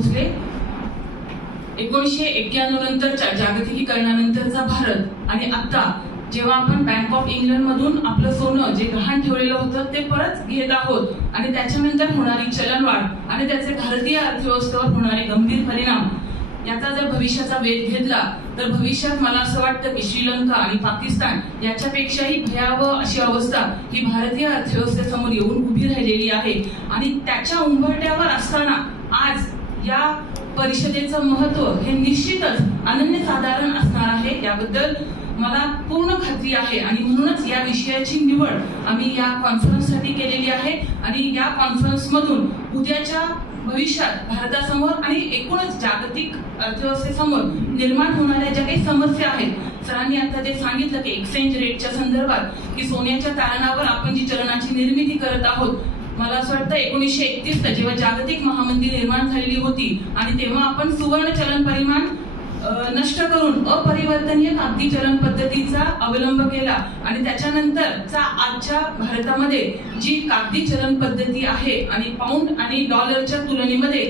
पोहोचले. 1991 नंतरच्या जागतिकीकरणानंतरचा भारत आणि आता जेव्हा आपण बँक ऑफ इंग्लंड मधून आपलं सोनं जे गहाण ठेवलेलं होतं ते परत घेत आहोत आणि त्याच्यानंतर होणारी चलनवाढ आणि त्याचे भारतीय अर्थव्यवस्थेवर होणारे गंभीर परिणाम याचा जर भविष्याचा वेध घेतला तर भविष्यात मला असं वाटतं की श्रीलंका आणि पाकिस्तान याच्यापेक्षाही भयावह अशी अवस्था ही भारतीय अर्थव्यवस्थेसमोर येऊन उभी राहिलेली आहे. आणि त्याच्या उंबरठ्यावर असताना आज या परिषदेचं महत्व हे निश्चितच अनन्यसाधारण असणार आहे याबद्दल मला पूर्ण खात्री आहे. आणि म्हणूनच या विषयाची निवड आम्ही या कॉन्फरन्ससाठी केलेली आहे. आणि या कॉन्फरन्समधून उद्याच्या भविष्यात भारतासमोर आणि एकूणच जागतिक अर्थव्यवस्थेसमोर निर्माण होणाऱ्या ज्या काही समस्या आहेत, सरांनी आता जे सांगितलं की एक्सचेंज रेटच्या संदर्भात की सोन्याच्या तारणावर आपण जी चलनाची निर्मिती करत आहोत, मला असं वाटतं 1931 जेव्हा जागतिक महामंदी निर्माण झालेली होती आणि तेव्हा आपण सुवर्ण चलन परिमाण नष्ट करून अपरिवर्तनीय कागदी चलन पद्धतीचा अवलंब केला आणि त्याच्यानंतरचा आजच्या भारतामध्ये जी कागदी चलन पद्धती आहे आणि पाऊंड आणि डॉलरच्या तुलनेमध्ये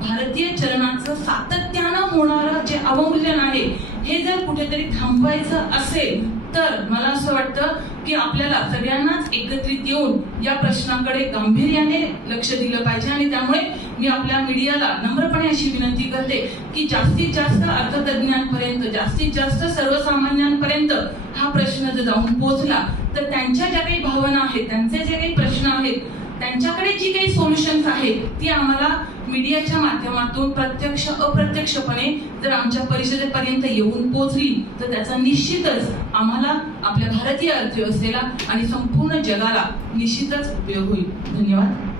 भारतीय चलनाचं सातत्यानं होणारं जे अवमूल्यन आहे हे जर कुठेतरी थांबवायचं असेल तर मला असं वाटतं की आपल्याला सगळ्यांनाच एकत्रित येऊन या प्रश्नाकडे गांभीर्याने लक्ष दिलं पाहिजे. आणि त्यामुळे मी आपल्या मीडियाला नम्रपणे अशी विनंती करते की जास्तीत जास्त अर्थतज्ञांपर्यंत, जास्तीत जास्त सर्वसामान्यांपर्यंत हा प्रश्न जर जाऊन पोहोचला तर त्यांच्या ज्या काही भावना आहेत, त्यांचे जे काही प्रश्न आहेत, त्यांच्याकडे जी काही सोल्युशन्स आहेत ती आम्हाला मीडियाच्या माध्यमातून प्रत्यक्ष अप्रत्यक्षपणे जर आमच्या परिषदेपर्यंत येऊन पोहोचली तर त्याचा निश्चितच आम्हाला, आपल्या भारतीय अर्थव्यवस्थेला आणि संपूर्ण जगाला निश्चितच उपयोग होईल. धन्यवाद.